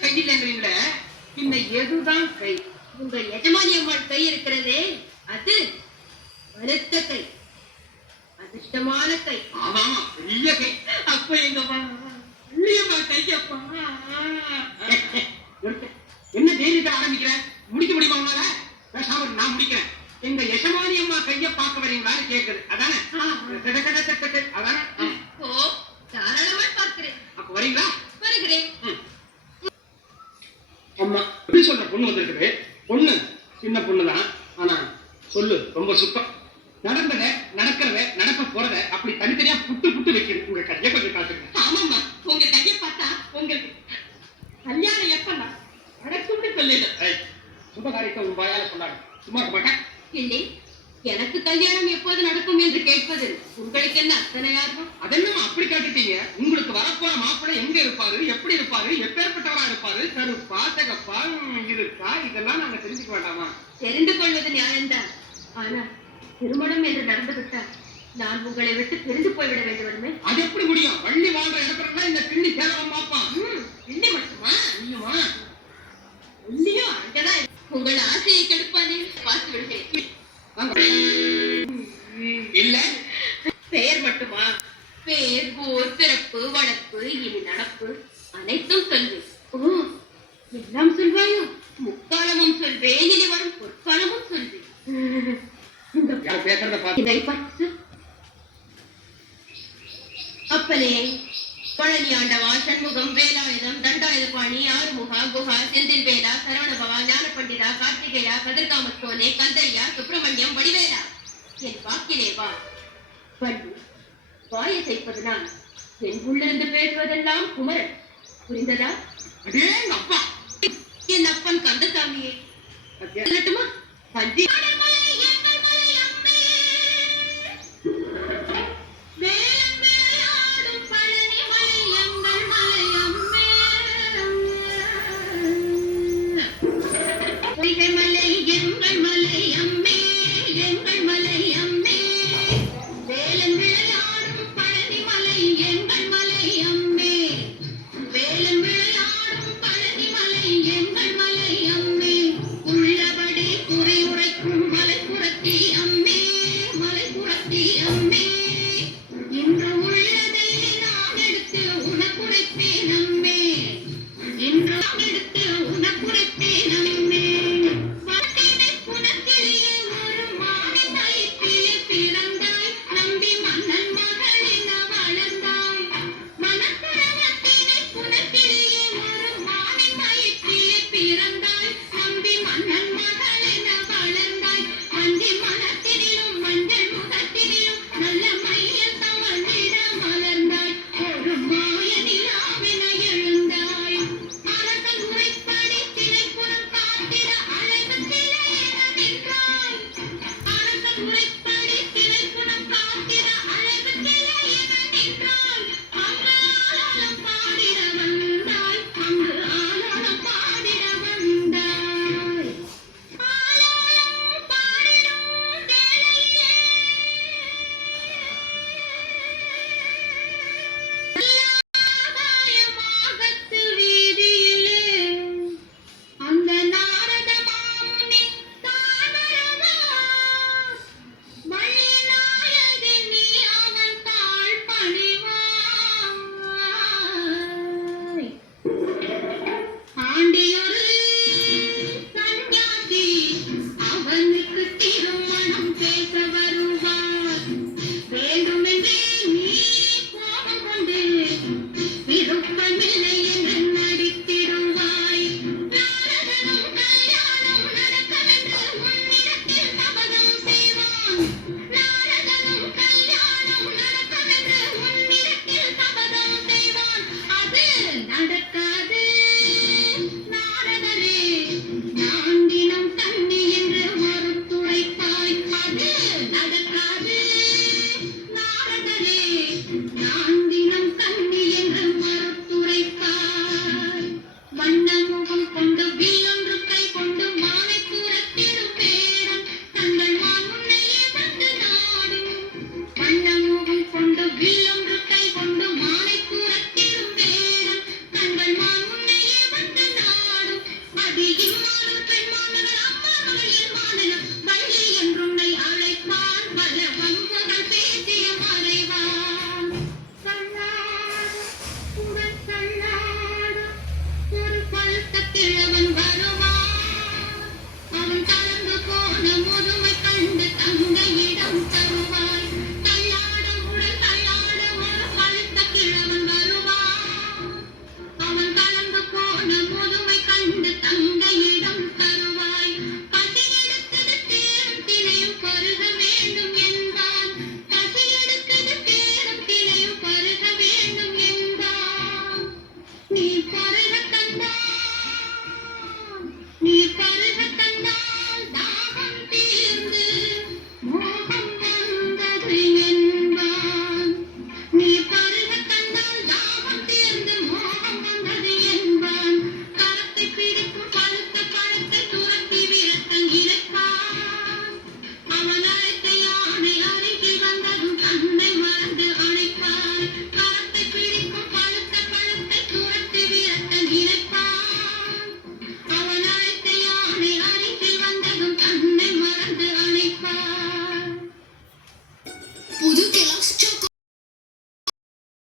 கையில்லைங்களே, பின்ன எதுதான் கை? உங்கள் எஜமானி அம்மாள் கை இருக்கிறதே, அது பலத்த கை, அதிர்ஷ்டமான கை. ஆமா, பெரிய கை. அப்ப எங்க பெரியம்மா கையப்பா. என்ன தைரியத்தை ஆரம்பிக்கிற? முடிக்க முடியுமா உங்களால? பேசாம நான் முடிக்கிறேன். எங்க எஜமானி அம்மா கைய பார்க்க வரீங்களான்னு கேக்குது. அதானே? அதானே? ஓ, தாராளமா பார்க்கிறேன். அப்ப வரீங்களா? வருகிறேன். அம்மா எப்படி சொல்ற பொண்ணு வந்திருக்குது. பொண்ணு சின்ன பொண்ணுதான், ஆனா சொல்லு ரொம்ப சுத்தம். நடந்தத நடக்கிறத நடக்க போறத அப்படி தனித்தனியா புட்டு புட்டு வைக்கிறது. உங்க கைய கொஞ்சம் காட்டுங்க. ஆமாம்மா, உங்க கையை பார்த்தா உங்களுக்கு கல்யாணம் எப்ப நடக்கும்னு சொல்லிடு. சுபகாரியத்தை உன் வாயால சொன்னாங்க, சும்மா இருக்க மாட்டேன். இல்லை, எனக்கு கல்யாணம் எப்போது நடக்கும் என்று கேட்பது உங்களுக்கு என்ன அத்தனை ஆர்வம்? அதெல்லாம் அப்படி கேட்டுட்டீங்க. உங்களுக்கு வரப்போற மாப்பிள்ளை எங்க இருப்பாரு, எப்படி இருப்பாரு, எப்பேற்பட்டவரா இருப்பாரு, கருப்பா தகப்பா இருக்கா, இதெல்லாம் நாங்க தெரிஞ்சுக்க வேண்டாமா? தெரிந்து கொள்வது நியாயம்தான். ஆனா திருமணம் என்று நடந்துவிட்டால் நான் உங்களை விட்டு பிரிந்து போய்விட வேண்டுமே. அது எப்படி முடியும்? வள்ளி வாழ்ற இடத்துல இந்த பிள்ளி சேதம் பாப்பான். பிள்ளை மட்டுமா? இல்லையுமா? இல்லையோ அங்கதான் உங்கள் ஆசையை கெடுப்பானே. பார்த்து விடுகிறேன். இல்ல பெயர் மட்டுமா? பேர், ஊர், பிறப்பு, வளர்ப்பு, இனி நடப்பு அனைத்தும் சொல்வேன். ஓ, எல்லாம் சொல்வாயோ? முக்காலமும் சொல்வேன், இனி வரும் பொற்காலமும் சொல்வேன். பேசுறத பார்த்து அப்பனே, பழனி ஆண்டவா, சண்முகம், வேலாயுதம், தண்டாயுதபாணி, ஆறுமுகா, குஹா, செந்தில் வேலா, சரவணபவா, ஞான பண்டிதா, கார்த்திகேயா, கதிர்காமத்தோனே, கந்தரியா, சுப்பிரமணியம், வடிவேலா, என் வாக்கிலே வா. பண்டு வாயை செய்ப்பதனால் என் உள்ளிருந்து பேசுவதெல்லாம் குமரன். புரிந்ததா? அடே